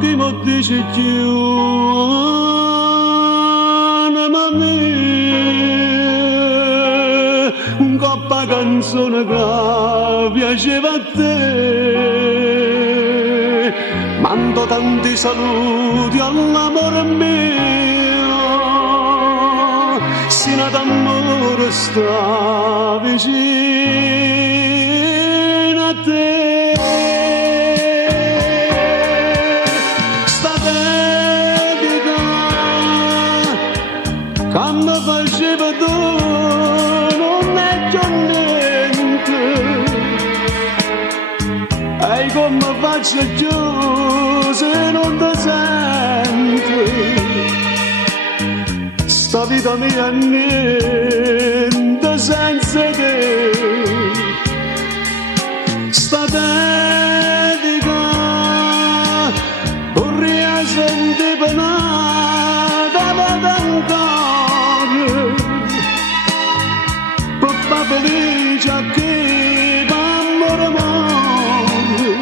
chi mi dice più, ma me, un coppa canzone che piaceva a te, mando tanti saluti all'amore mio, sino ad amore sta vicino a te. Quando faceva tu non è già niente, e come faccio giù se non ti sento, sta vita mia è niente senza te, sta dedica vorrei sentire penata felice a che amore amore,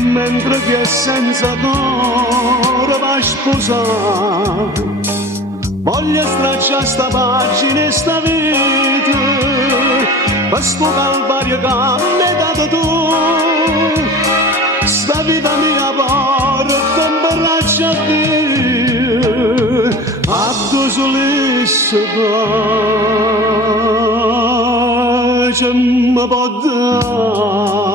mentre chi è senza cuore va a sposare, voglio stracciare sta pagina e sta vita, per sto calvario che mi hai dato tu, sta vita mia porta un braccio a Dio, a tu solisse pace mi può dare.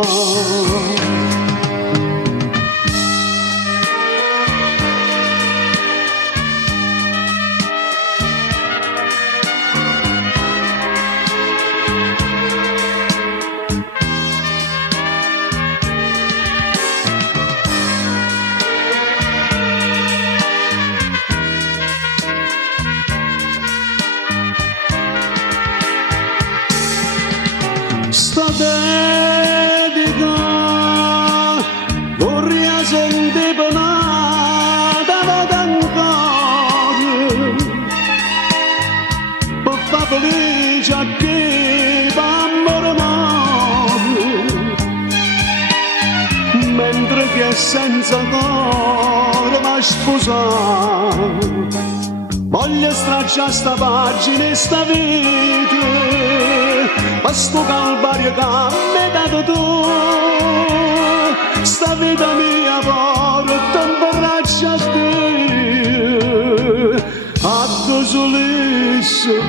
Sta dedica vorrei sentire penata ancora, per far felice a chi amore amore, mentre chi è senza cuore va a sposare, voglio stracciare sta pagina e sta vita, ma sto calvario che mi hai dato tu, sta vita mia porta un braccio a te, a tu solisse